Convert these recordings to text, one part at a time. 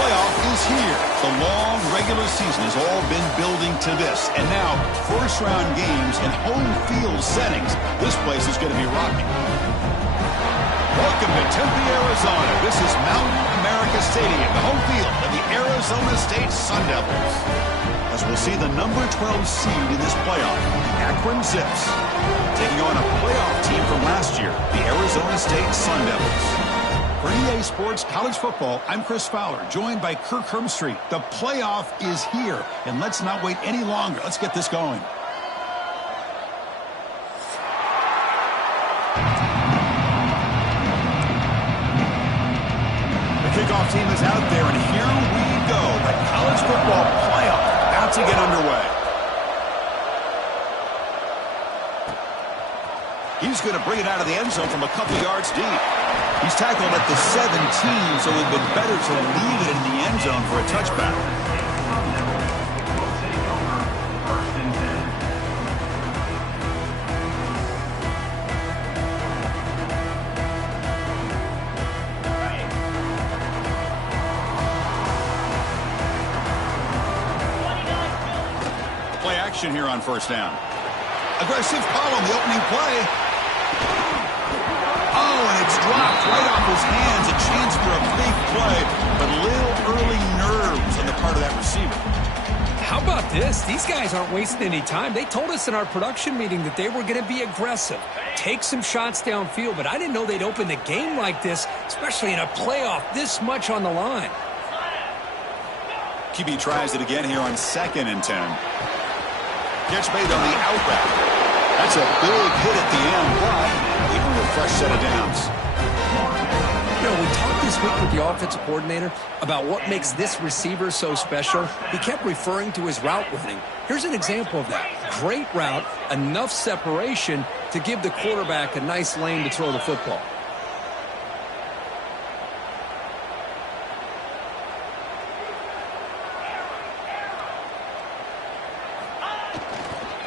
playoff is here. The long regular season has all been building to this. And now, first-round games in home field settings. This place is going to be rocking. Welcome to Tempe, Arizona. This is Mountain America Stadium, the home field of the Arizona State Sun Devils. As we'll see the number 12 seed in this playoff, the Akron Zips, taking on a playoff team from last year, the Arizona State Sun Devils. For EA Sports College Football, I'm Chris Fowler, joined by Kirk Hermstreet. The playoff is here, and let's not wait any longer. Let's get this going. The kickoff team is out there, and here we go. The college football playoff about to get underway. He's going to bring it out of the end zone from a couple yards deep. He's tackled at the 17, so it would have been better to leave it in the end zone for a touchback. Play action here on first down. Aggressive call on the opening play. And it's dropped right off his hands. A chance for a big play, but little early nerves on the part of that receiver. How about this? These guys aren't wasting any time. They told us in our production meeting that they were going to be aggressive, take some shots downfield, but I didn't know they'd open the game like this, especially in a playoff, this much on the line. QB tries it again here on 2nd and 10. Catch made on the outback. That's a big hit at the end, but even with a fresh set of downs. You know, we talked this week with the offensive coordinator about what makes this receiver so special. He kept referring to his route running. Here's an example of that. Great route, enough separation to give the quarterback a nice lane to throw the football.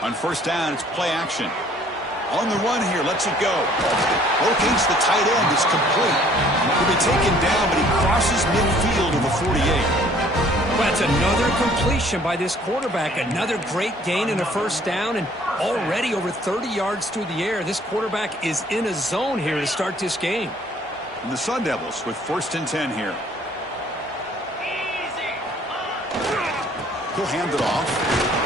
On first down, it's play action. On the run here, lets it go. Locates the tight end, it's complete. He'll be taken down, but he crosses midfield to the 48. Well, that's another completion by this quarterback. Another great gain in a first down, and already over 30 yards through the air. This quarterback is in a zone here to start this game. And the Sun Devils with 1st and 10 here. He'll hand it off.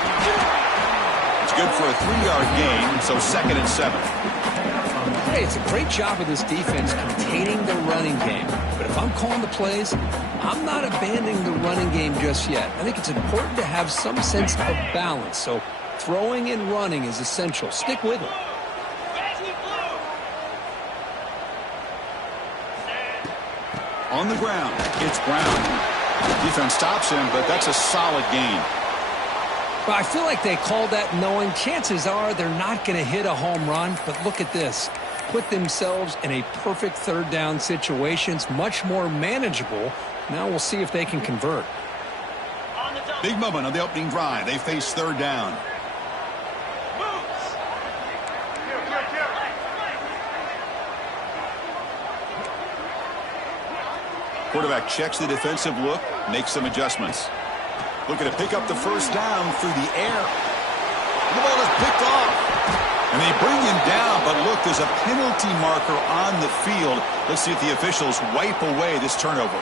Good for a 3-yard gain, so 2nd and 7. Hey, it's a great job of this defense containing the running game. But if I'm calling the plays, I'm not abandoning the running game just yet. I think it's important to have some sense of balance. So throwing and running is essential. Stick with it. On the ground, it's Brown. Defense stops him, but that's a solid gain. Well, I feel like they called that knowing chances are they're not going to hit a home run. But look at this. Put themselves in a perfect 3rd down situation. It's much more manageable. Now we'll see if they can convert. Big moment on the opening drive. They face 3rd down. Quarterback checks the defensive look, makes some adjustments. Looking to pick up the first down through the air. The ball is picked off. And they bring him down, but look, there's a penalty marker on the field. Let's see if the officials wipe away this turnover.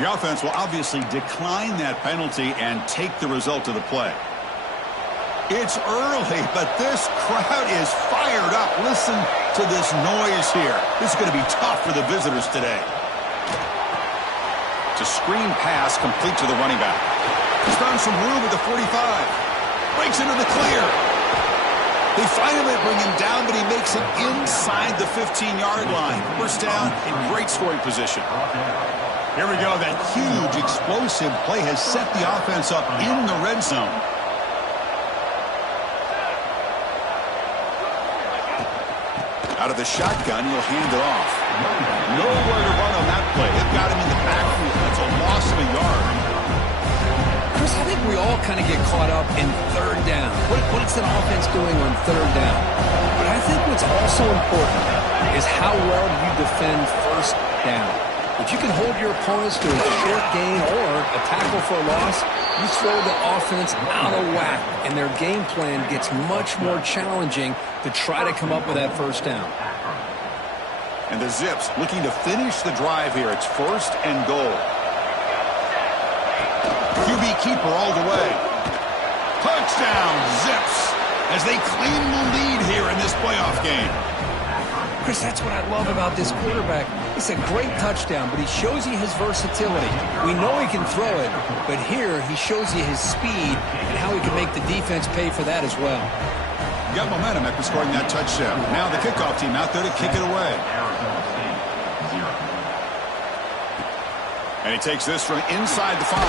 The offense will obviously decline that penalty and take the result of the play. It's early, but this crowd is fired up. Listen to this noise here. This is going to be tough for the visitors today. It's a screen pass complete to the running back. He's found some room at the 45. Breaks into the clear. They finally bring him down, but he makes it inside the 15-yard line. First down in great scoring position. Here we go. That huge explosive play has set the offense up in the red zone. Out of the shotgun, he'll hand it off. Nowhere to run on that play. They've got him in the backfield. That's a loss of a yard. Chris, I think we all kind of get caught up in 3rd down. What's an offense doing on 3rd down? But I think what's also important is how well you defend 1st down. If you can hold your opponents to a short gain or a tackle for a loss, you throw the offense out of whack, and their game plan gets much more challenging to try to come up with that first down. And the Zips looking to finish the drive here. It's 1st and goal. QB keeper all the way. Touchdown, Zips, as they claim the lead here in this playoff game. Chris, that's what I love about this quarterback. It's a great touchdown, but he shows you his versatility. We know he can throw it, but here he shows you his speed and how he can make the defense pay for that as well. Got momentum after scoring that touchdown. Now the kickoff team out there to kick it away. And he takes this from inside the 5.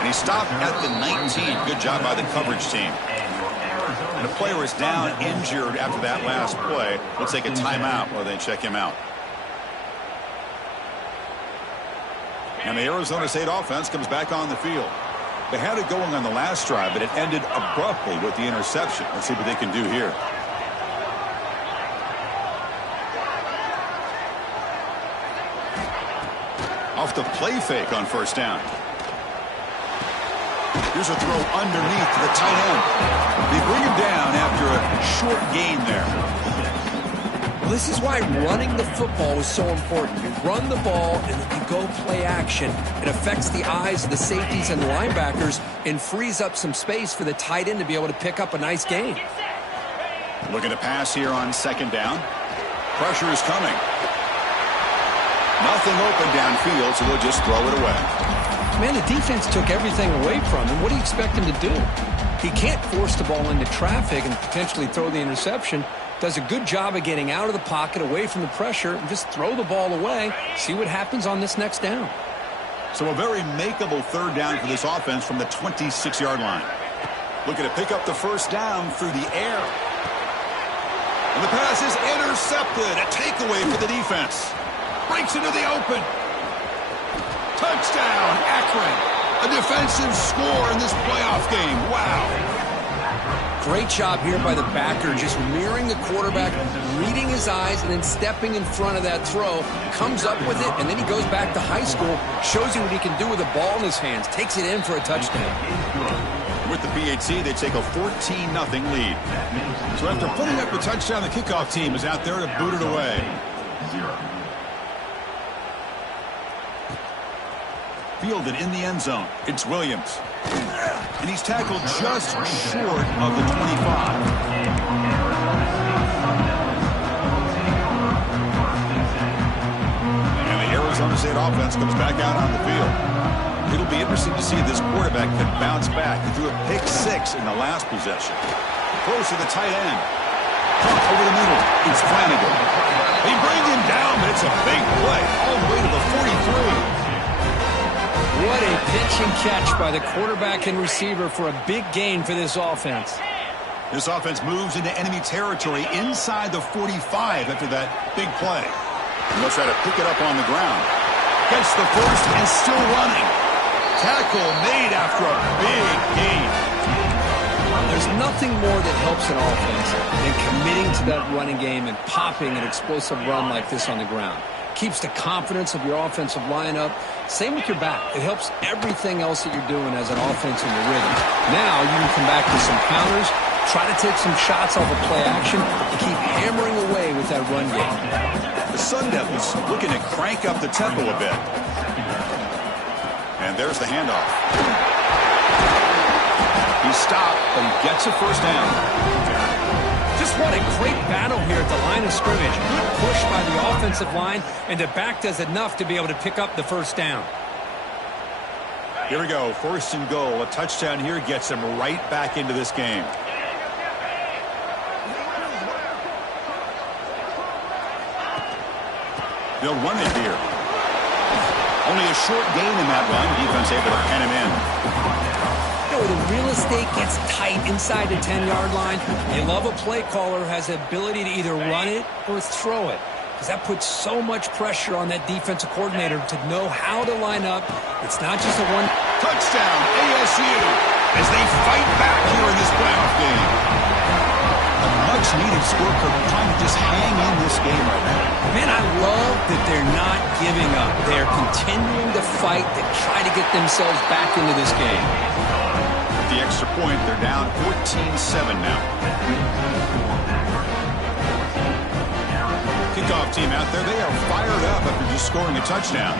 And he stopped at the 19. Good job by the coverage team. And the player is down injured after that last play. We'll take a timeout while they check him out. And the Arizona State offense comes back on the field. They had it going on the last drive, but it ended abruptly with the interception. Let's see what they can do here. Off the play fake on 1st down. Here's a throw underneath to the tight end. They bring him down after a short gain there. Well, this is why running the football is so important. You run the ball and then you go play action. It affects the eyes of the safeties and the linebackers and frees up some space for the tight end to be able to pick up a nice gain. Looking to pass here on 2nd down. Pressure is coming. Nothing open downfield, so they'll just throw it away. Man, the defense took everything away from him. What do you expect him to do? He can't force the ball into traffic and potentially throw the interception. Does a good job of getting out of the pocket, away from the pressure, and just throw the ball away. See what happens on this next down. So a very makeable 3rd down for this offense from the 26-yard line. Looking to pick up the 1st down through the air. And the pass is intercepted. A takeaway for the defense. Breaks into the open. Touchdown, Akron. A defensive score in this playoff game. Wow. Great job here by the backer, just mirroring the quarterback, reading his eyes, and then stepping in front of that throw. Comes up with it, and then he goes back to high school, shows you what he can do with the ball in his hands, takes it in for a touchdown. With the PAT, they take a 14-0 lead. So after putting up a touchdown, the kickoff team is out there to boot it away. Fielded in the end zone. It's Williams. And he's tackled just short of the 25. And the Arizona State offense comes back out on the field. It'll be interesting to see if this quarterback can bounce back. He threw a pick-6 in the last possession. Close to the tight end. Pump over the middle. It's Flanagan. They bring him down, but it's a big play all the way to the 43. What a pitch and catch by the quarterback and receiver for a big gain for this offense. This offense moves into enemy territory inside the 45 after that big play. And they'll try to pick it up on the ground. Gets the first and still running. Tackle made after a big gain. There's nothing more that helps an offense than committing to that running game and popping an explosive run like this on the ground. Keeps the confidence of your offensive lineup. Same with your back. It helps everything else that you're doing as an offense in your rhythm. Now you can come back to some counters, try to take some shots off of play action, and keep hammering away with that run game. The Sun Devils looking to crank up the tempo a bit. And there's the handoff. He stopped, but he gets a 1st down. Just what a great battle here at the line of scrimmage. Good push by the offensive line, and the back does enough to be able to pick up the 1st down. Here we go, 1st and goal. A touchdown here gets him right back into this game. They'll run it here. Only a short gain in that run. Defense able to pen him in. The real estate gets tight inside the 10-yard line. You love a play caller who has the ability to either run it or throw it, because that puts so much pressure on that defensive coordinator to know how to line up. It's not just a one. Touchdown, ASU, as they fight back here in this playoff game. A much-needed score, trying to just hang in this game right now. Man, I love that they're not giving up. They're continuing to fight to try to get themselves back into this game. With the extra point, they're down 14-7 now. Kickoff team out there, they are fired up after just scoring a touchdown.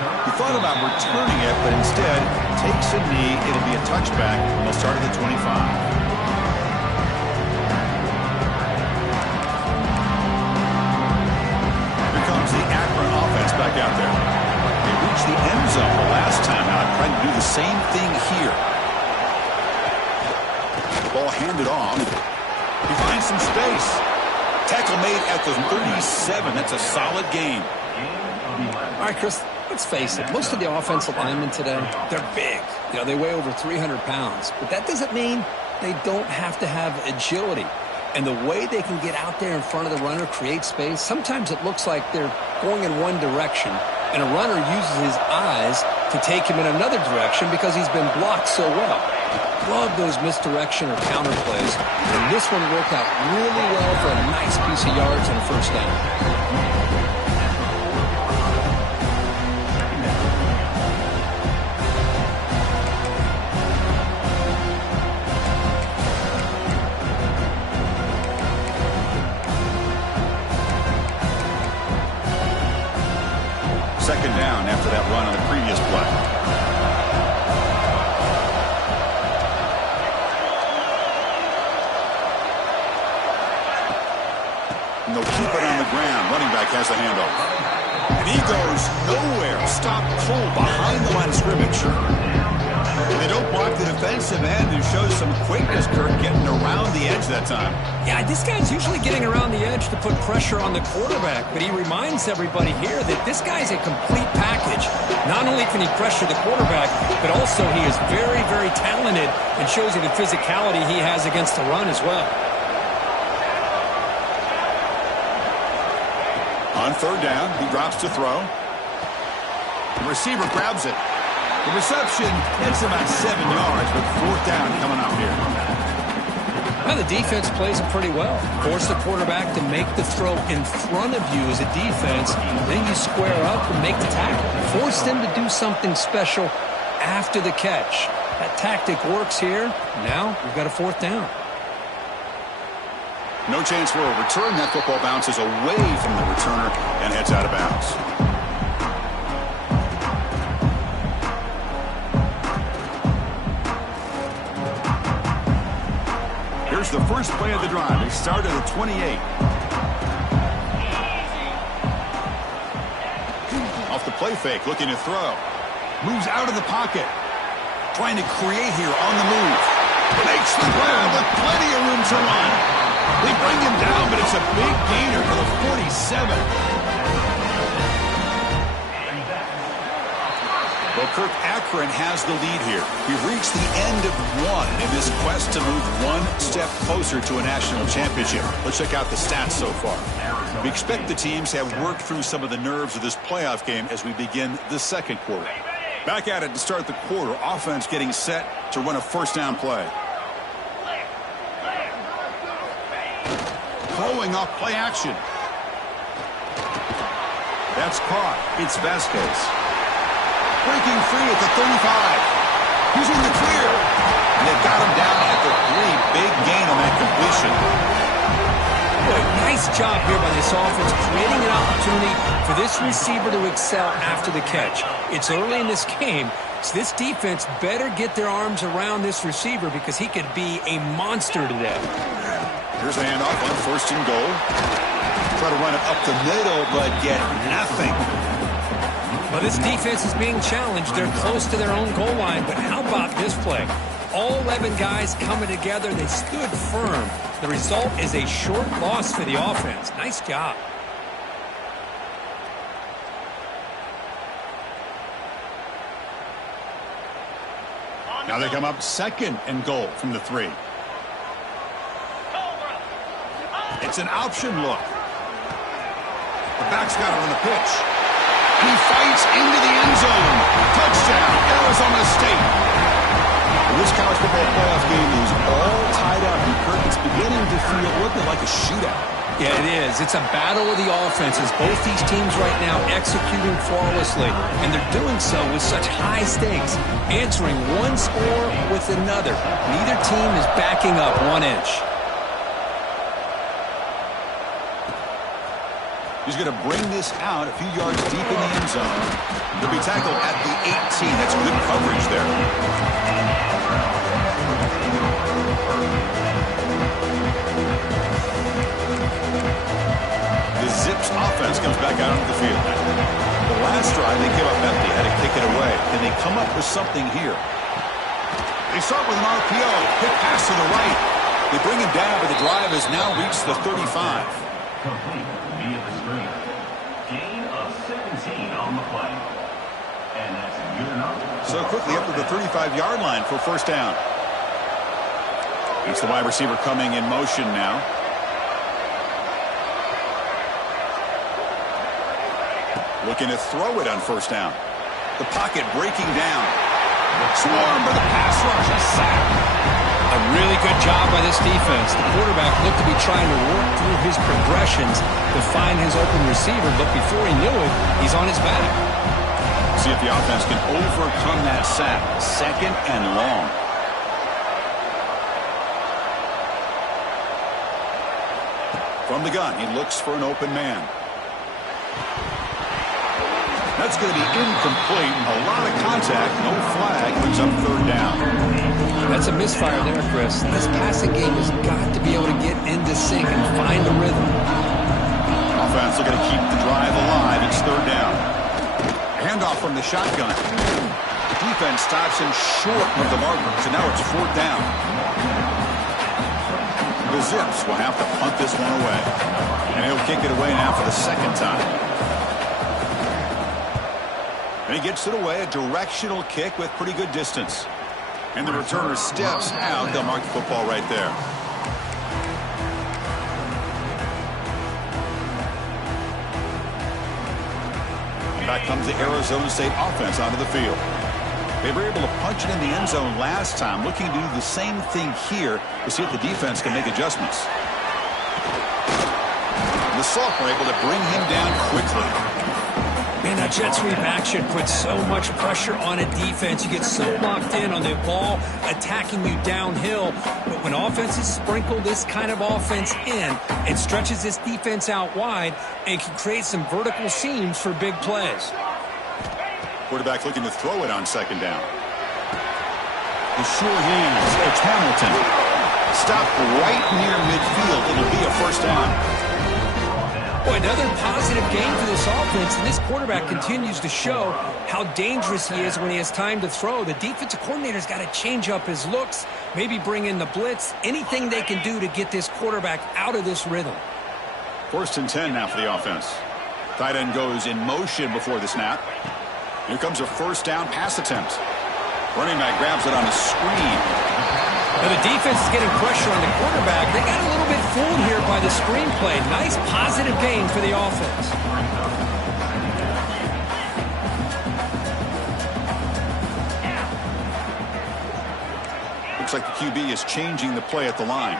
He thought about returning it, but instead takes a knee. It'll be a touchback, and they'll start at the 25. Here comes the Akron offense back out there. They reached the end zone the last time out, trying to do the same thing here. Ball handed off. He finds some space. Tackle made at the 37. That's a solid gain. All right, Chris, let's face it. Most of the offensive linemen today, they're big. You know, they weigh over 300 pounds. But that doesn't mean they don't have to have agility. And the way they can get out there in front of the runner, create space, sometimes it looks like they're going in one direction, and a runner uses his eyes to take him in another direction because he's been blocked so well. Love those misdirection or counter plays. And this one worked out really well for a nice piece of yards and a first down. Second down after that run on the previous play. And they'll keep it on the ground. Running back has the handoff. And he goes nowhere. Stop cold behind the line of scrimmage. They don't block the defensive end and shows some quickness, Kirk, getting around the edge that time. Yeah, this guy's usually getting around the edge to put pressure on the quarterback, but he reminds everybody here that this guy's a complete package. Not only can he pressure the quarterback, but also he is very, very talented and shows you the physicality he has against the run as well. On third down, he drops to throw. The receiver grabs it. The reception, it's about 7 yards, but fourth down coming up here. Well, the defense plays it pretty well. Force the quarterback to make the throw in front of you as a defense. Then you square up and make the tackle. Force them to do something special after the catch. That tactic works here. Now we've got a fourth down. No chance for a return. That football bounces away from the returner and heads out of bounds. Here's the first play of the drive. They start at the 28. Off the play fake, looking to throw. Moves out of the pocket. Trying to create here on the move. Makes the grab with plenty of room to run. They bring him down, but it's a big gainer for the 47. Well, Kirk, Akron has the lead here. We've reached the end of one in this quest to move one step closer to a national championship. Let's check out the stats so far. We expect the teams have worked through some of the nerves of this playoff game as we begin the second quarter. Back at it to start the quarter. Offense getting set to run a first down play. Following off play action. That's caught. It's Vasquez. Breaking free at the 35. Using the clear. And they've got him down at the 3. Big gain on that completion. Boy, nice job here by this offense, creating an opportunity for this receiver to excel after the catch. It's early in this game, so this defense better get their arms around this receiver because he could be a monster today. Here's a handoff on first and goal. Try to run it up the middle, but get nothing. Well, this defense is being challenged. They're close to their own goal line, but how about this play? All 11 guys coming together. They stood firm. The result is a short loss for the offense. Nice job. Now they come up second and goal from the 3. It's an option look. The back's got it on the pitch. He fights into the end zone. Touchdown, Arizona State. a playoff game is all tied up, and Kirk, it's beginning to feel a little bit like a shootout. Yeah, it is. It's a battle of the offenses. Both these teams right now executing flawlessly, and they're doing so with such high stakes, answering one score with another. Neither team is backing up 1 inch. He's going to bring this out a few yards deep in the end zone. He'll be tackled at the 18. That's good coverage there. The Zips offense comes back out onto the field. The last drive, they came up empty, had to kick it away. And they come up with something here. They start with an RPO. Quick pass to the right. They bring him down, but the drive has now reached the 35. Complete via the screen. Gain of 17 on the play. And that's good enough. So quickly up to the 35-yard line for first down. It's the wide receiver coming in motion now. Looking to throw it on first down. The pocket breaking down. Swarmed by the pass rush. A sack. A really good job by this defense. The quarterback looked to be trying to work through his progressions to find his open receiver, but before he knew it, he's on his back. See if the offense can overcome that sack. Second and long. From the gun, he looks for an open man. That's going to be incomplete. A lot of contact. No flag. Brings up third down. That's a misfire there, Chris. This passing game has got to be able to get into sync and find a rhythm. Offense looking to keep the drive alive. It's third down. Handoff from the shotgun. The defense stops him short of the marker. So now it's fourth down. The Zips will have to punt this one away. And he'll kick it away now for the second time. And he gets it away, a directional kick with pretty good distance. And the returner steps out. They'll mark the football right there. And back comes the Arizona State offense onto the field. They were able to punch it in the end zone last time, looking to do the same thing here to see if the defense can make adjustments. The sophomore able to bring him down quickly. Man, that jet sweep action puts so much pressure on a defense. You get so locked in on the ball attacking you downhill. But when offenses sprinkle this kind of offense in, it stretches this defense out wide and can create some vertical seams for big plays. Quarterback looking to throw it on second down. The sure hands. It's Hamilton. Stopped right near midfield. It'll be a first down. Boy, another positive game for this offense, and this quarterback continues to show how dangerous he is when he has time to throw. The defensive coordinator's got to change up his looks, maybe bring in the blitz, anything they can do to get this quarterback out of this rhythm. First and 10 now for the offense. Tight end goes in motion before the snap. Here comes a first down pass attempt. Running back grabs it on the screen. Now the defense is getting pressure on the quarterback. They got a little bit fooled here by the screenplay. Nice positive gain for the offense. Looks like the QB is changing the play at the line.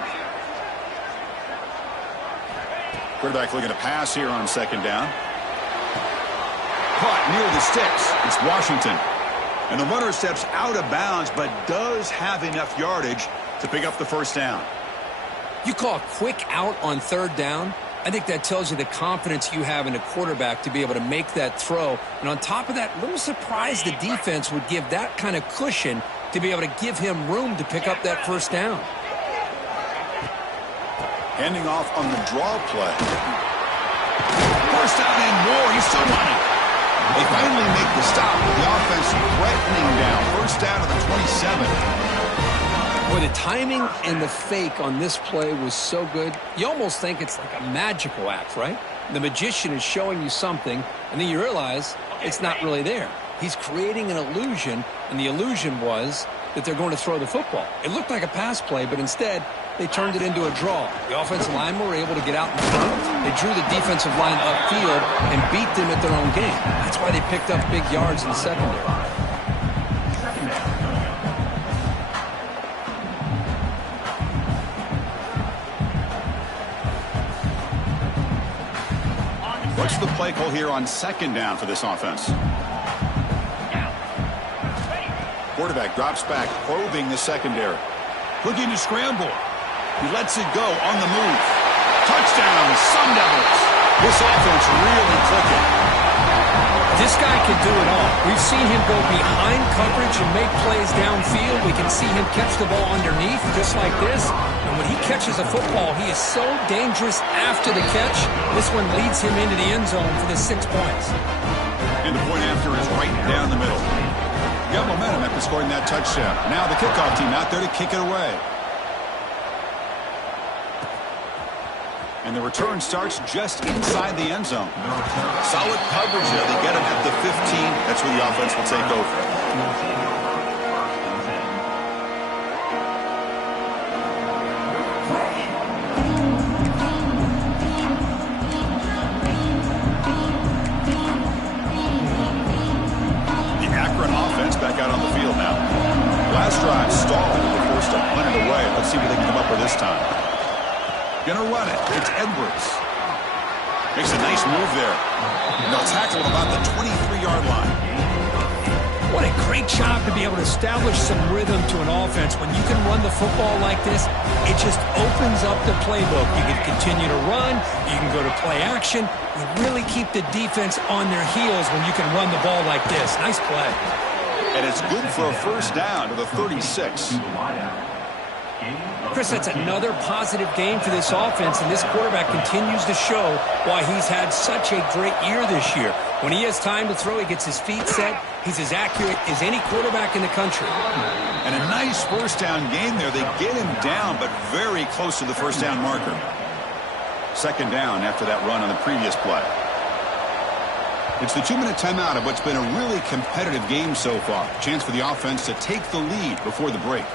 Quarterback looking to pass here on second down. Caught near the sticks. It's Washington. And the runner steps out of bounds, but does have enough yardage to pick up the first down. You call a quick out on third down. I think that tells you the confidence you have in a quarterback to be able to make that throw. And on top of that, a little surprised the defense would give that kind of cushion to be able to give him room to pick up that first down. Handing off on the draw play. First down and more. He's still running. They finally make the stop with the offense threatening down. First down to the 27. Boy, the timing and the fake on this play was so good. You almost think it's like a magical act, right? The magician is showing you something, and then you realize it's not really there. He's creating an illusion, and the illusion was that they're going to throw the football. It looked like a pass play, but instead they turned it into a draw. The offensive linemen were able to get out in front. They drew the defensive line upfield and beat them at their own game. That's why they picked up big yards in the secondary. the play call here on second down for this offense? Quarterback drops back, probing the secondary. Looking to scramble. He lets it go on the move. Touchdown, Sun Devils. This offense really clicking. This guy can do it all. We've seen him go behind coverage and make plays downfield. We can see him catch the ball underneath just like this. And when he catches a football, he is so dangerous after the catch. This one leads him into the end zone for the 6 points. And the point after is right down the middle. Got momentum after scoring that touchdown. Now the kickoff team out there to kick it away. And the return starts just inside the end zone. Solid coverage there. They get him at the 15. That's where the offense will take over. The Akron offense back out on the field now. Last drive stalled. They were forced to punt it away. Let's see what they can come up with this time. Gonna run it. It's Edwards. Makes a nice move there. They'll tackle him about the 23-yard line. What a great job to be able to establish some rhythm to an offense. When you can run the football like this, it just opens up the playbook. You can continue to run. You can go to play action. You really keep the defense on their heels when you can run the ball like this. Nice play. And it's good for a first down to the 36. Chris, that's another positive game for this offense, and this quarterback continues to show why he's had such a great year this year. When he has time to throw, he gets his feet set. He's as accurate as any quarterback in the country. And a nice first down game there. They get him down, but very close to the first down marker. Second down after that run on the previous play. It's the 2-minute timeout of what's been a really competitive game so far. Chance for the offense to take the lead before the break.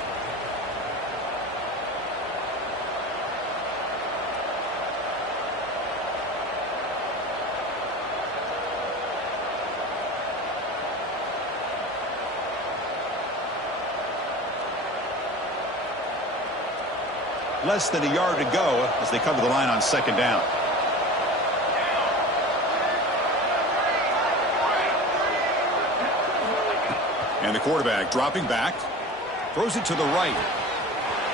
Less than a yard to go as they come to the line on second down. And the quarterback dropping back. Throws it to the right.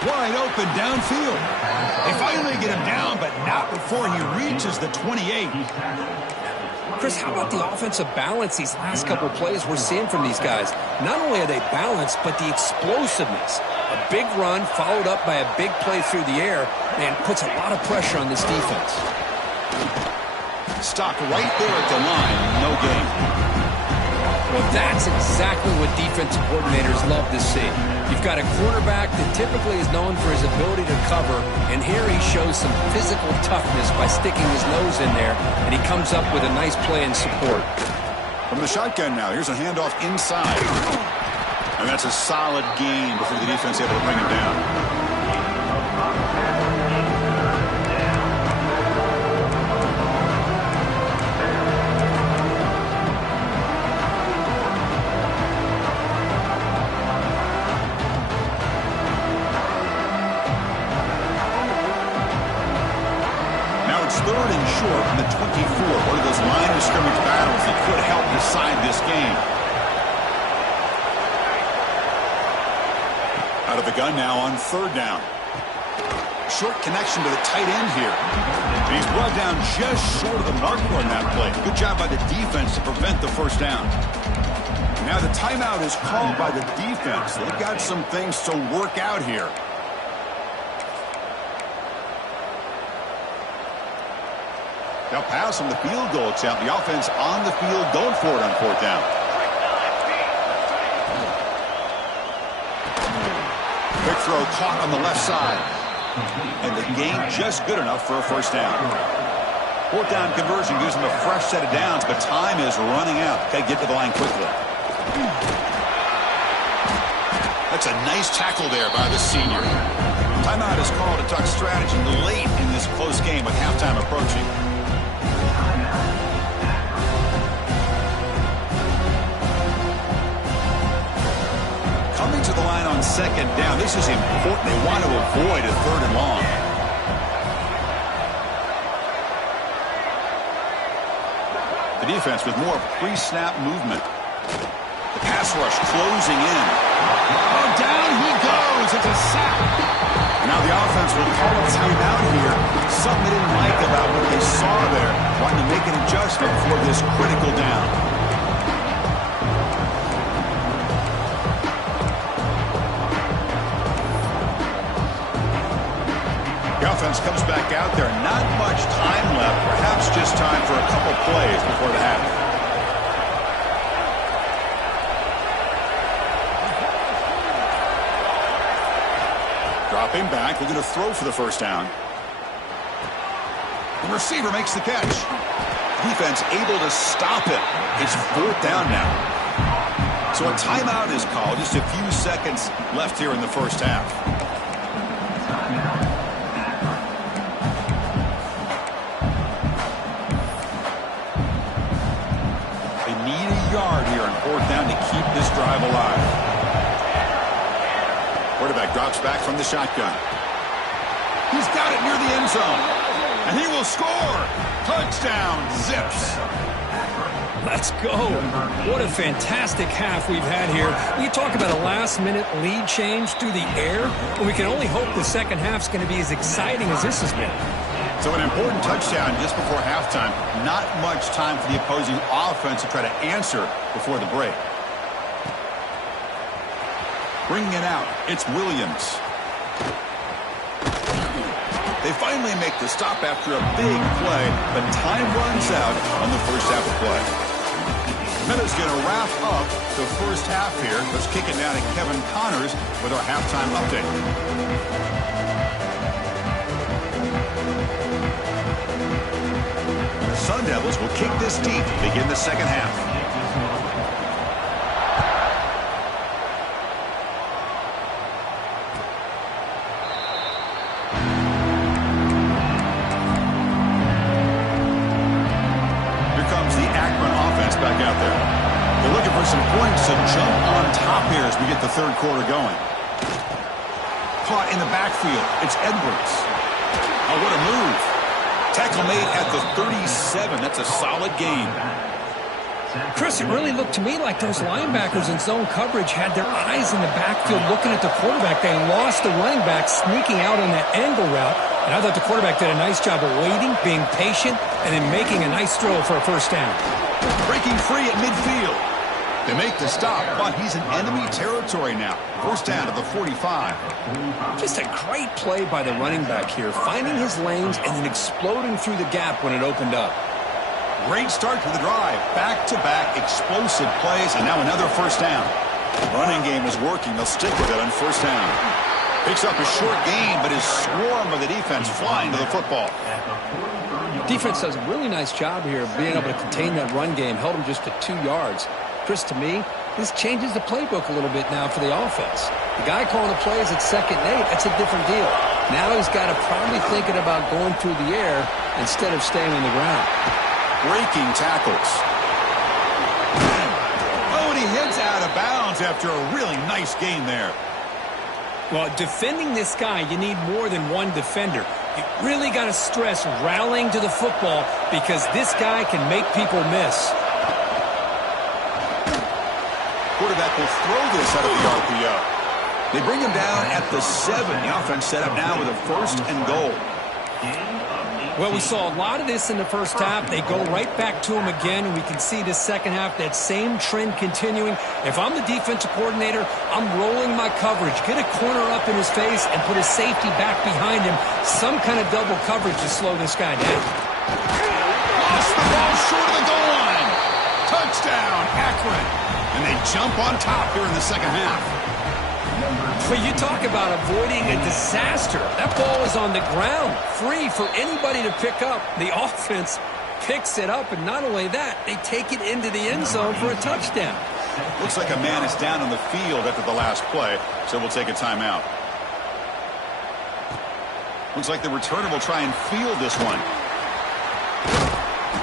Wide open downfield. They finally get him down, but not before he reaches the 28. Chris, how about the offensive balance these last couple of plays we're seeing from these guys? Not only are they balanced, but the explosiveness. A big run followed up by a big play through the air and puts a lot of pressure on this defense. Stopped right there at the line. No gain. Well, that's exactly what defensive coordinators love to see. You've got a quarterback that typically is known for his ability to cover, and here he shows some physical toughness by sticking his nose in there, and he comes up with a nice play in support. From the shotgun now, here's a handoff inside. And that's a solid gain before the defense able to bring him down. Third and short from the 24. One of those line of scrimmage battles that could help decide this game. Out of the gun now on third down. Short connection to the tight end here. And he's brought down just short of the marker on that play. Good job by the defense to prevent the first down. Now the timeout is called by the defense. They've got some things to work out here. Now pass on the field goal attempt. The offense on the field going for it on fourth down. Quick throw caught on the left side. And the gain just good enough for a first down. Fourth down conversion gives them a fresh set of downs, but time is running out. Got to get to the line quickly. That's a nice tackle there by the senior. Timeout is called to talk strategy late in this close game with halftime approaching. Coming to the line on second down. This is important. They want to avoid a third and long. The defense with more pre-snap movement. The pass rush closing in. Oh, down he goes. It's a sack. Now the offense will call a timeout here. Something they didn't like about what they saw there. Wanting to make an adjustment for this critical down. The offense comes back out there. Not much time left. Perhaps just time for a couple plays before the half. Dropping back, looking to throw for the first down. The receiver makes the catch. Defense able to stop it. It's fourth down now. So a timeout is called. Just a few seconds left here in the first half. They need a yard here on fourth down to keep this drive alive. Quarterback drops back from the shotgun. He's got it near the end zone. And he will score. Touchdown, Zips. Let's go. What a fantastic half we've had here. You talk about a last-minute lead change through the air, and we can only hope the second half's going to be as exciting as this has been. So an important touchdown just before halftime. Not much time for the opposing offense to try to answer before the break. Bringing it out, it's Williams. They finally make the stop after a big play, but time runs out on the first half of play. Meta's going to wrap up the first half here. Let's kick it down to Kevin Connors with our halftime update. The Sun Devils will kick this deep to begin the second half. Back out there. They're looking for some points to jump on top here as we get the third quarter going. Caught in the backfield. It's Edwards. Oh, what a move. Tackle made at the 37. That's a solid gain. Chris, it really looked to me like those linebackers in zone coverage had their eyes in the backfield looking at the quarterback. They lost the running back sneaking out on that angle route. And I thought the quarterback did a nice job of waiting, being patient, and then making a nice throw for a first down. Breaking free at midfield. They make the stop, but he's in enemy territory now. First down to the 45. Just a great play by the running back here, finding his lanes and then exploding through the gap when it opened up. Great start to the drive. Back-to-back explosive plays, and now another first down. The running game is working. They'll stick with it on first down. Picks up a short gain, but is swarmed by the defense flying to the football. Defense does a really nice job here of being able to contain that run game. Held him just to 2 yards. Chris, to me, this changes the playbook a little bit now for the offense. The guy calling the plays at 2nd and 8, that's a different deal. Now he's got to probably thinking about going through the air instead of staying on the ground. Breaking tackles. Oh, and he heads out of bounds after a really nice gain there. Well, defending this guy, you need more than one defender. You really got to stress rallying to the football because this guy can make people miss. Quarterback will throw this out of the RPO. They bring him down at the 7. The offense set up now with a first and goal. Well, we saw a lot of this in the first half. They go right back to him again, and we can see the second half, that same trend continuing. If I'm the defensive coordinator, I'm rolling my coverage. Get a corner up in his face and put a safety back behind him. Some kind of double coverage to slow this guy down. Lost the ball short of the goal line. Touchdown, Akron. And they jump on top here in the second half. But you talk about avoiding a disaster. That ball is on the ground, free for anybody to pick up. The offense picks it up, and not only that, they take it into the end zone for a touchdown. Looks like a man is down on the field after the last play, so we'll take a timeout. Looks like the returner will try and field this one.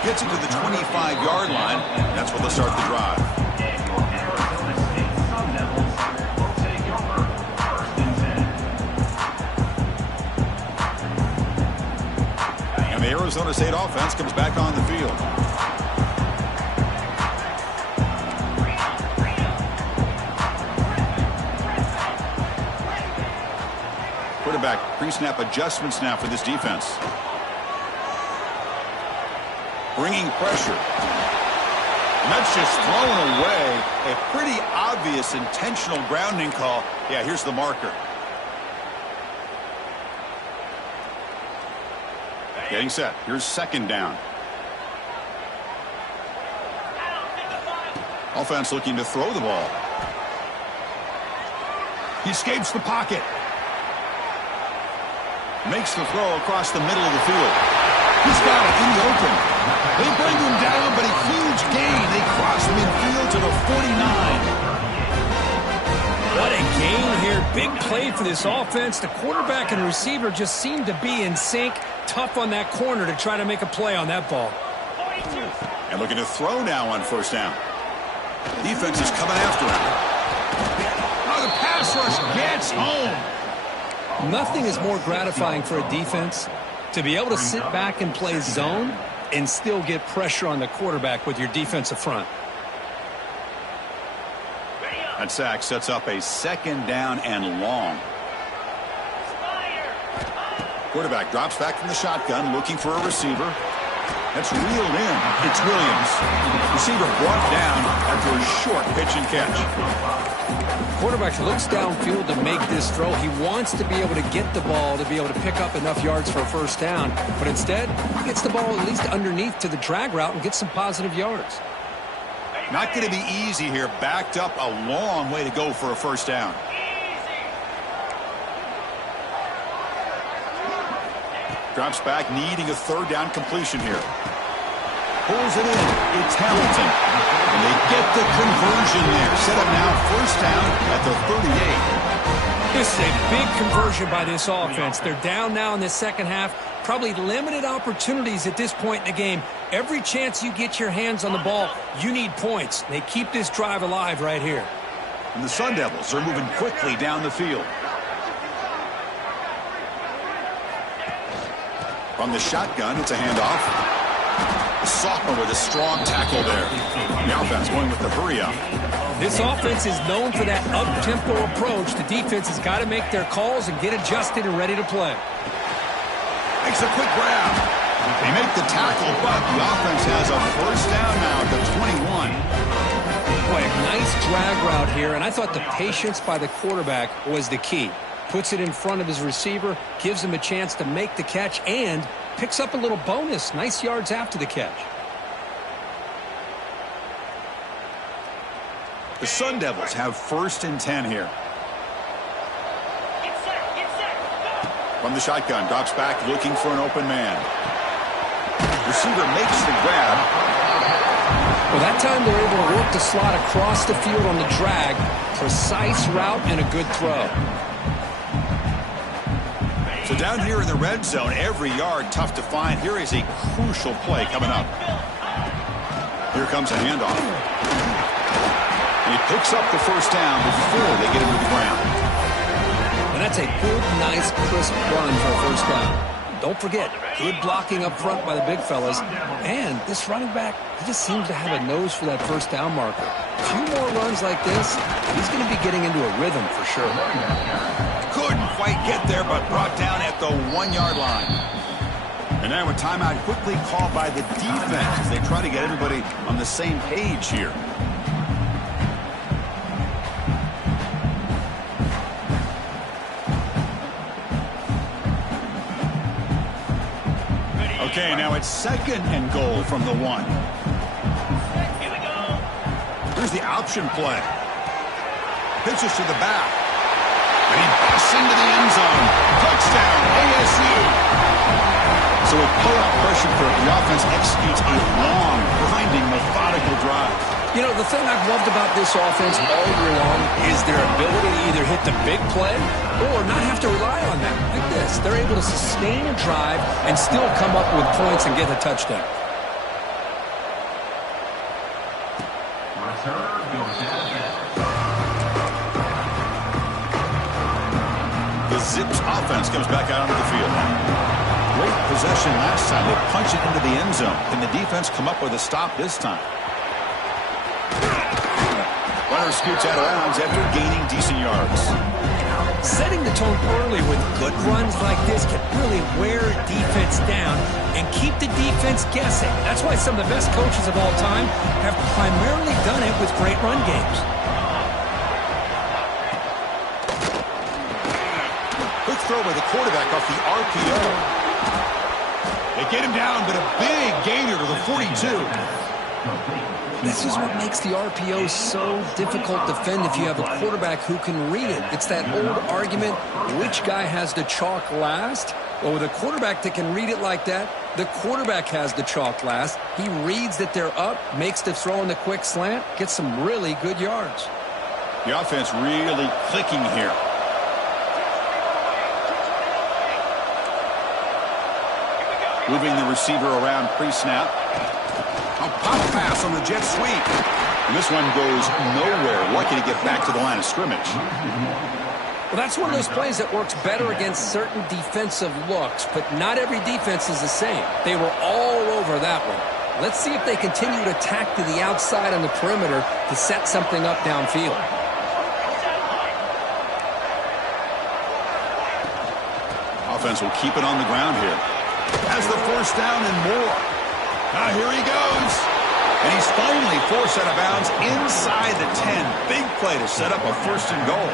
Gets it to the 25-yard line. That's where they'll start the drive. The Arizona State offense comes back on the field. Quarterback pre-snap adjustments now for this defense. Bringing pressure. And that's just thrown away. A pretty obvious intentional grounding call. Yeah, here's the marker. Getting set. Here's second down. Offense looking to throw the ball. He escapes the pocket. Makes the throw across the middle of the field. He's got it in the open. They bring him down, but a huge gain. They cross midfield to the 49. What a gain here. Big play for this offense. The quarterback and receiver just seem to be in sync. Tough on that corner to try to make a play on that ball. And looking to throw now on first down. Defense is coming after him. Oh, the pass rush gets home. Nothing is more gratifying for a defense to be able to sit back and play zone and still get pressure on the quarterback with your defensive front. That sack sets up a second down and long. Quarterback drops back from the shotgun, looking for a receiver. That's reeled in. It's Williams. Receiver brought down after a short pitch and catch. Quarterback looks downfield to make this throw. He wants to be able to get the ball to be able to pick up enough yards for a first down. But instead, he gets the ball at least underneath to the drag route and gets some positive yards. Not going to be easy here. Backed up a long way to go for a first down. Drops back, needing a third down completion here. Pulls it in. It's Hamilton. And they get the conversion there. Set up now first down at the 38. This is a big conversion by this offense. They're down now in the second half. Probably limited opportunities at this point in the game. Every chance you get your hands on the ball, you need points. They keep this drive alive right here. And the Sun Devils are moving quickly down the field. From the shotgun, it's a handoff. The sophomore with a strong tackle there. The offense going with the hurry up. This offense is known for that up-tempo approach. The defense has got to make their calls and get adjusted and ready to play. Makes a quick grab. They make the tackle, but the offense has a first down now at the 21. Boy, a nice drag route here, and I thought the patience by the quarterback was the key. Puts it in front of his receiver, gives him a chance to make the catch, and picks up a little bonus. Nice yards after the catch. The Sun Devils have first and 10 here. From the shotgun, drops back, looking for an open man. Receiver makes the grab. Well, that time they're able to work the slot across the field on the drag. Precise route and a good throw. So down here in the red zone, every yard tough to find. Here is a crucial play coming up. Here comes a handoff. And he picks up the first down before they get him to the ground. And that's a good, nice, crisp run for a first down. Don't forget, good blocking up front by the big fellas. And this running back, he just seems to have a nose for that first down marker. A few more runs like this, he's going to be getting into a rhythm for sure. Couldn't quite get there, but brought down at the 1 yard line. And now a timeout quickly called by the defense as they try to get everybody on the same page here. Okay, now it's second and goal from the 1. Here's the option play. Pitches to the back. And he busts into the end zone. Touchdown, ASU. So with pull-out pressure, the offense executes a long, grinding, methodical drive. You know, the thing I've loved about this offense all year long is their ability to either hit the big play or not have to rely on that. Like this, they're able to sustain a drive and still come up with points and get a touchdown. The Zips offense comes back out onto the field. Great possession last time. They punch it into the end zone. Can the defense come up with a stop this time? Runner runner scoots out of bounds after gaining decent yards. Setting the tone early with good runs like this can really wear a defense down and keep the defense guessing. That's why some of the best coaches of all time have primarily done it with great run games. Quick throw by the quarterback off the RPO. They get him down, but a big gainer to the 42. This is what makes the RPO so difficult to defend if you have a quarterback who can read it. It's that old argument, which guy has the chalk last? Well, with a quarterback that can read it like that, the quarterback has the chalk last. He reads that they're up, makes the throw in the quick slant, gets some really good yards. The offense really clicking here. Moving the receiver around pre-snap. A pop pass on the jet sweep. And this one goes nowhere. Lucky to get back to the line of scrimmage. Well, that's one of those plays that works better against certain defensive looks, but not every defense is the same. They were all over that one. Let's see if they continue to attack to the outside on the perimeter to set something up downfield. Offense will keep it on the ground here. Has the first down and more. Now here he goes. And he's finally forced out of bounds inside the 10. Big play to set up a first and goal.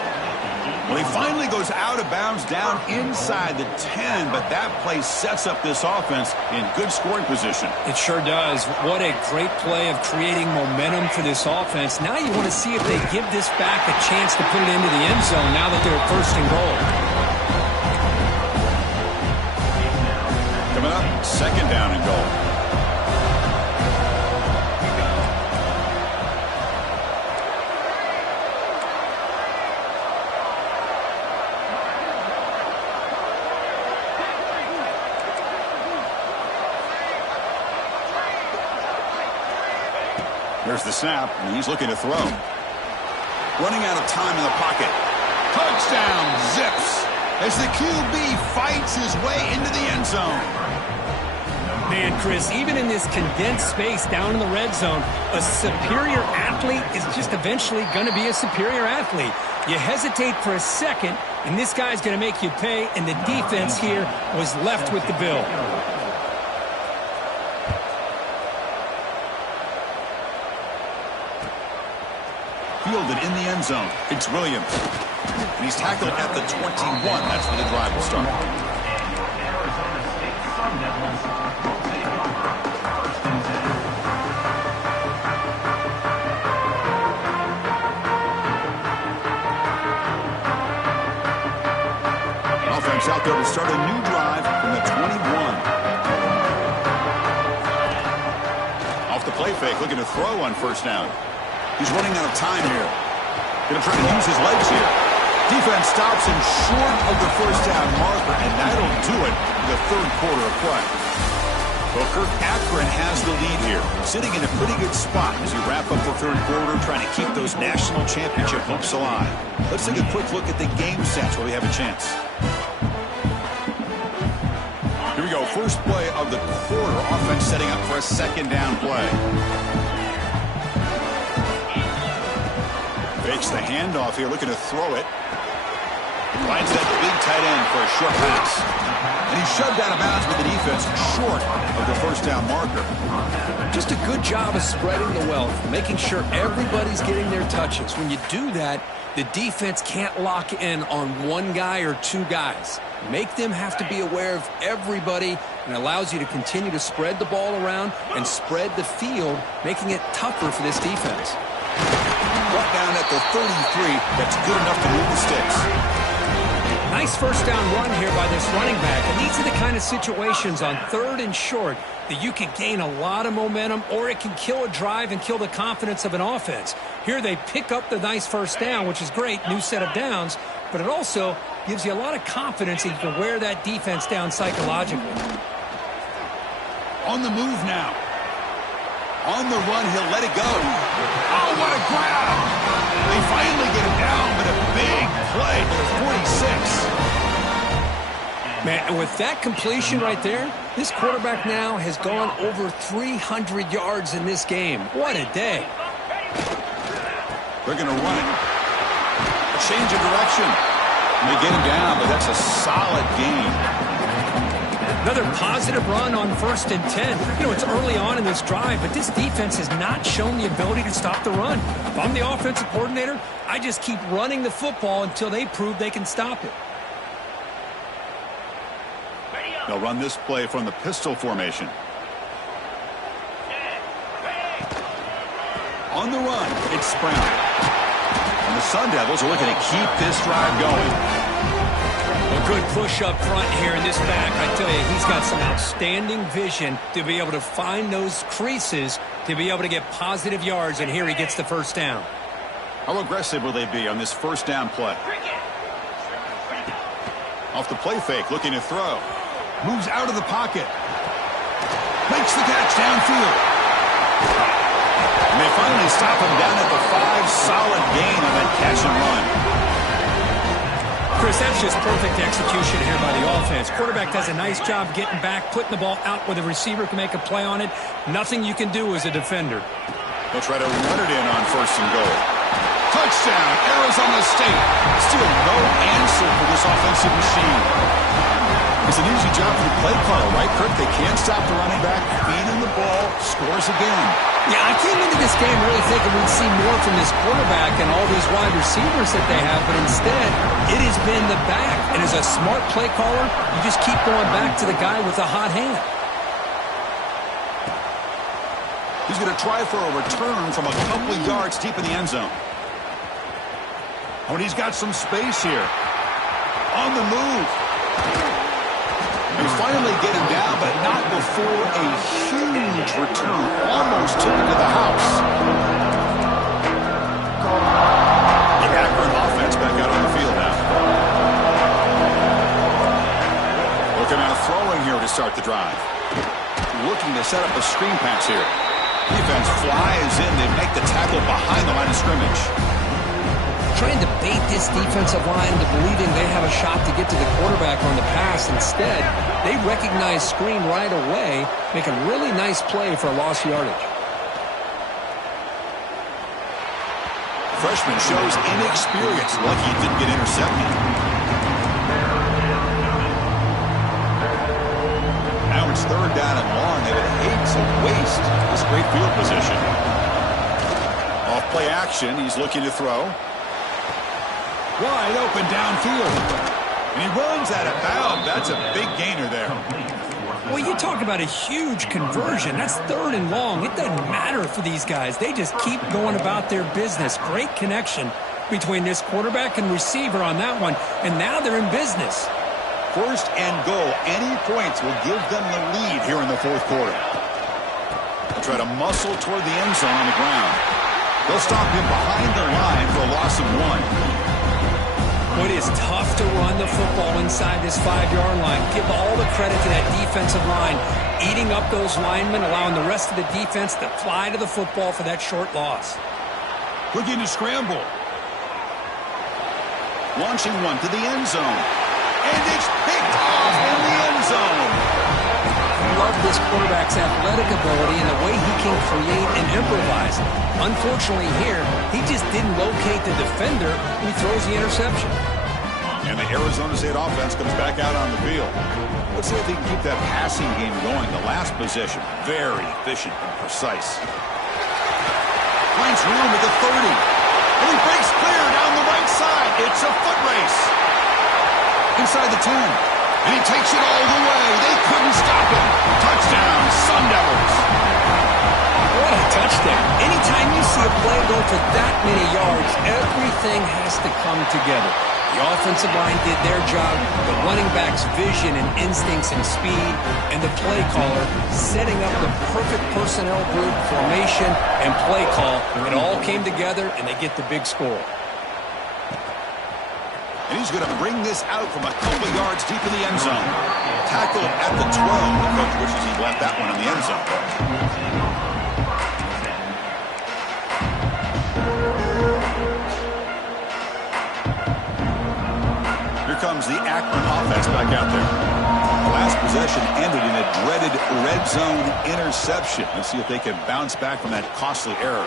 Well, he finally goes out of bounds down inside the 10, but that play sets up this offense in good scoring position. It sure does. What a great play of creating momentum for this offense. Now you want to see if they give this back a chance to put it into the end zone now that they're first and goal. Coming up, second down and goal. There's the snap, and he's looking to throw. Running out of time in the pocket. Touchdown, zips, as the QB fights his way into the end zone. Man, Chris, even in this condensed space down in the red zone, a superior athlete is just eventually going to be a superior athlete. You hesitate for a second, and this guy's going to make you pay, and the defense here was left with the bill. Fielded in the end zone. It's Williams. And he's tackled at the 21. That's where the drive will start. Offense out there to start a new drive from the 21. Off the play fake, looking to throw on first down. He's running out of time here. Going to try to use his legs here. Defense stops him short of the first down marker, and that'll do it for the third quarter of play. Well, Akron has the lead here, sitting in a pretty good spot as we wrap up the third quarter, trying to keep those national championship hopes alive. Let's take a quick look at the game stats while we have a chance. Here we go. First play of the quarter. Offense setting up for a second down play. Fakes the handoff here, looking to throw it. Finds that big tight end for a short pass. And he's shoved out of bounds with the defense short of the first down marker. Just a good job of spreading the wealth, making sure everybody's getting their touches. When you do that, the defense can't lock in on one guy or two guys. Make them have to be aware of everybody, and allows you to continue to spread the ball around and spread the field, making it tougher for this defense. Brought down at the 33. That's good enough to move the sticks. Nice first down run here by this running back. And these are the kind of situations on third and short that you can gain a lot of momentum, or it can kill a drive and kill the confidence of an offense. Here they pick up the nice first down, which is great, new set of downs, but it also gives you a lot of confidence that you can wear that defense down psychologically. On the move now. On the run, he'll let it go. Oh, what a grab! They finally get him down, but a big play to the 46. Man, with that completion right there, this quarterback now has gone over 300 yards in this game. What a day. They're going to run it. A change of direction. They get him down, but that's a solid gain. Another positive run on 1st and 10. You know, it's early on in this drive, but this defense has not shown the ability to stop the run. If I'm the offensive coordinator, I just keep running the football until they prove they can stop it. They'll run this play from the pistol formation. On the run, it's Brown. And the Sun Devils are looking to keep this drive going. A good push up front here in this back. I tell you, he's got some outstanding vision to be able to find those creases, to be able to get positive yards, and here he gets the first down. How aggressive will they be on this first down play? Off the play fake, looking to throw. Moves out of the pocket. Makes the catch downfield. And they finally stop him down at the 5. Solid gain on that catch and run. Chris, that's just perfect execution here by the offense. Quarterback does a nice job getting back, putting the ball out where the receiver can make a play on it. Nothing you can do as a defender. They'll try to run it in on 1st and goal. Touchdown, Arizona State. Still no answer for this offensive machine. It's an easy job for the play caller, right, Kirk? They can't stop the running back, feeding the ball, scores again. Yeah, I came into this game really thinking we'd see more from this quarterback and all these wide receivers that they have, but instead, it has been the back. And as a smart play caller, you just keep going back to the guy with the hot hand. He's going to try for a return from a couple of yards deep in the end zone. Oh, and he's got some space here. On the move. They finally get him down, but not before a huge return. Almost took him to the house. The Akron offense back out on the field now. Looking at throwing here to start the drive. Looking to set up a screen pass here. Defense flies in. They make the tackle behind the line of scrimmage. Trying to bait this defensive line into believing they have a shot to get to the quarterback on the pass. Instead, they recognize screen right away, make a really nice play for a lost yardage. Freshman shows inexperience. Lucky he didn't get intercepted. Now it's 3rd down and long. They would hate to waste this great field position. Off play action. He's looking to throw. Wide open downfield. And he runs out of bounds. That's a big gainer there. Well, you talk about a huge conversion. That's 3rd and long. It doesn't matter for these guys. They just keep going about their business. Great connection between this quarterback and receiver on that one. And now they're in business. 1st and goal. Any points will give them the lead here in the 4th quarter. They'll try to muscle toward the end zone on the ground. They'll stop him behind their line for a loss of 1. It is tough to run the football inside this 5-yard line. Give all the credit to that defensive line, eating up those linemen, allowing the rest of the defense to fly to the football for that short loss. Looking to scramble. Launching one to the end zone. And it's picked off in the end zone. Love this quarterback's athletic ability and the way he can create and improvise. Unfortunately here, he just didn't locate the defender when he throws the interception. And the Arizona State offense comes back out on the field. Let's see if they can keep that passing game going. The last possession, very efficient and precise. Finds room at the 30. And he breaks clear down the right side. It's a foot race. Inside the 10. And he takes it all the way. They couldn't stop him. Touchdown, Sun Devils. What a touchdown. Anytime you see a play go for that many yards, everything has to come together. The offensive line did their job, the running back's vision and instincts and speed, and the play caller setting up the perfect personnel group, formation, and play call. It all came together, and they get the big score. And he's going to bring this out from a couple yards deep in the end zone. Tackled at the 12. The coach wishes he left that one in the end zone. Here comes the Akron offense back out there. The last possession ended in a dreaded red zone interception. Let's see if they can bounce back from that costly error.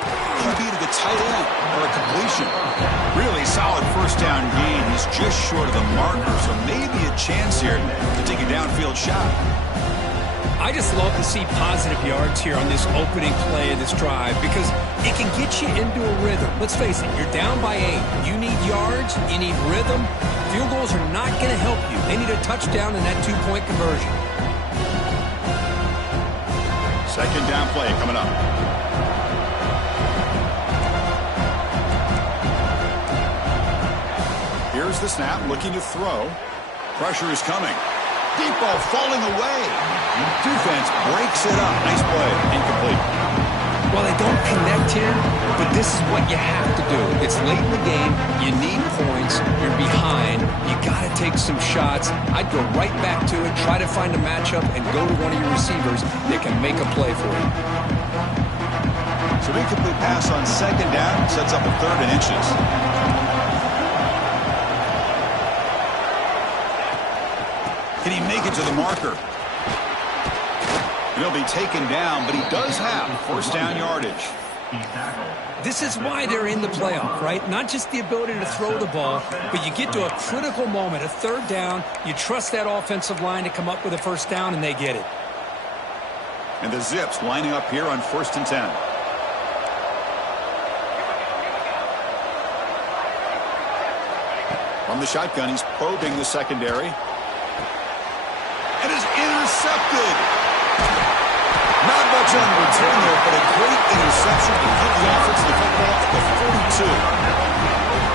QB to the tight end for a completion. Really solid first down gain. He's just short of the marker, so maybe a chance here to take a downfield shot. I just love to see positive yards here on this opening play of this drive because it can get you into a rhythm. Let's face it, you're down by 8. You need yards, you need rhythm. Field goals are not going to help you. They need a touchdown and that 2-point conversion. Second down play coming up. Here's the snap, looking to throw. Pressure is coming. Deep ball falling away. Defense breaks it up. Nice play. Incomplete. Well, they don't connect here, but this is what you have to do. It's late in the game. You need points. You're behind. You got to take some shots. I'd go right back to it, try to find a matchup, and go to one of your receivers that can make a play for you. So incomplete pass on second down sets up a 3rd and inches. Can he make it to the marker? He'll be taken down, but he does have first down yardage. This is why they're in the playoff, right? Not just the ability to throw the ball, but you get to a critical moment, a 3rd down. You trust that offensive line to come up with a first down, and they get it. And the Zips lining up here on 1st and 10. From the shotgun, he's probing the secondary. It is intercepted. Not much on the return there, but a great interception to give the offense the football at the 42.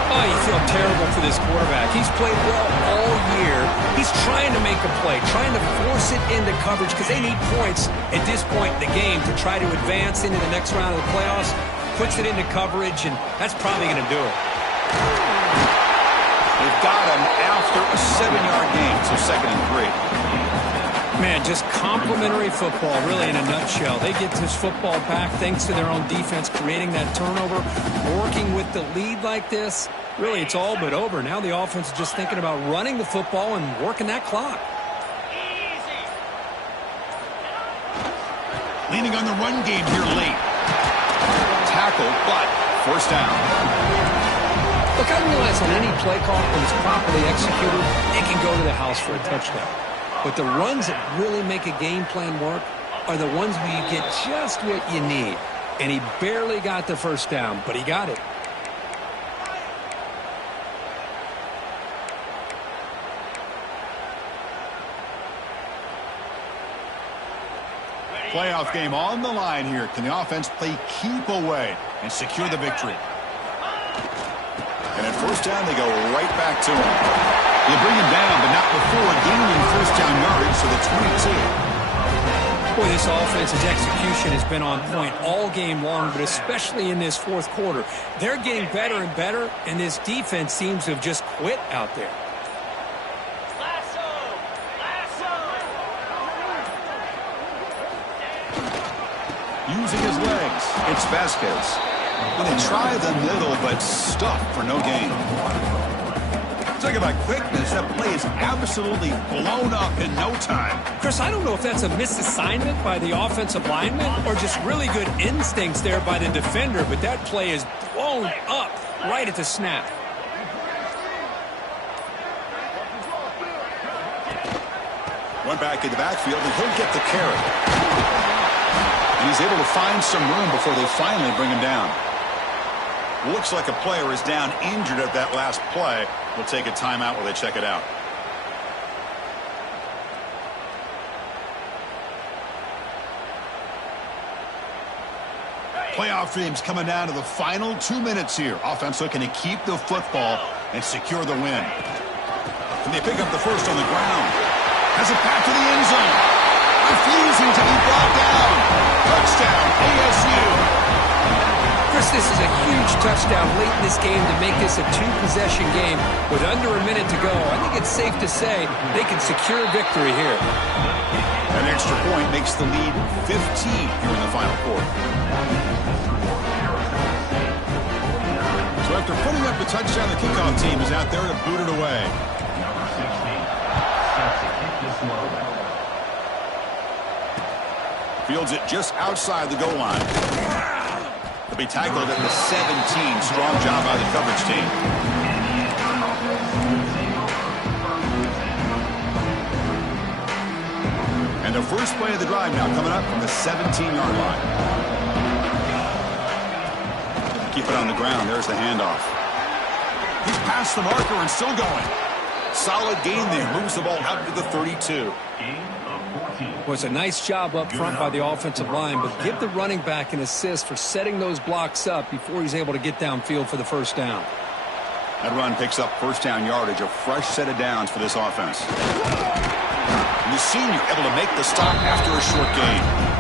Oh, you feel terrible for this quarterback. He's played well all year. He's trying to make a play, trying to force it into coverage because they need points at this point in the game to try to advance into the next round of the playoffs. Puts it into coverage, and that's probably going to do it. They've got him after a 7-yard gain, so 2nd and 3. Man, just complimentary football, really, in a nutshell. They get this football back thanks to their own defense, creating that turnover, working with the lead like this. Really, it's all but over. Now the offense is just thinking about running the football and working that clock. Leaning on the run game here late. Tackle, but first down. Look, I realize on any play call, when it's properly executed, it can go to the house for a touchdown. But the runs that really make a game plan work are the ones where you get just what you need. And he barely got the first down, but he got it. Playoff game on the line here. Can the offense play keep away and secure the victory? And at first down, they go right back to him. They bring him down, but not before gaining first down yardage to the 22. Boy, this offense's execution has been on point all game long, but especially in this 4th quarter. They're getting better and better, and this defense seems to have just quit out there. Using his legs, it's Vasquez. And they try the middle, but stuffed for no gain. Talk about quickness. That play is absolutely blown up in no time. Chris, I don't know if that's a misassignment by the offensive lineman or just really good instincts there by the defender, but that play is blown up right at the snap. One back in the backfield, and he'll get the carry. And he's able to find some room before they finally bring him down. Looks like a player is down injured at that last play. We'll take a timeout while they check it out. Playoff games coming down to the final 2 minutes here. Offense looking to keep the football and secure the win. And they pick up the first on the ground. Has it back to the end zone. Refusing to be brought down. Touchdown, ASU. Chris, this is a huge touchdown late in this game to make this a 2-possession game with under a minute to go. I think it's safe to say they can secure victory here. An extra point makes the lead 15 here in the final quarter. So after putting up the touchdown, the kickoff team is out there to boot it away. Number 16 sets to kick this one. Fields it just outside the goal line. He'll be tackled at the 17. Strong job by the coverage team. And the first play of the drive now coming up from the 17-yard line. Keep it on the ground. There's the handoff. He's past the marker and still going. Solid gain there. Moves the ball out to the 32. Was a nice job up front by the offensive line, but give the running back an assist for setting those blocks up before he's able to get downfield for the first down. That run picks up first down yardage, a fresh set of downs for this offense. And the senior able to make the stop after a short gain.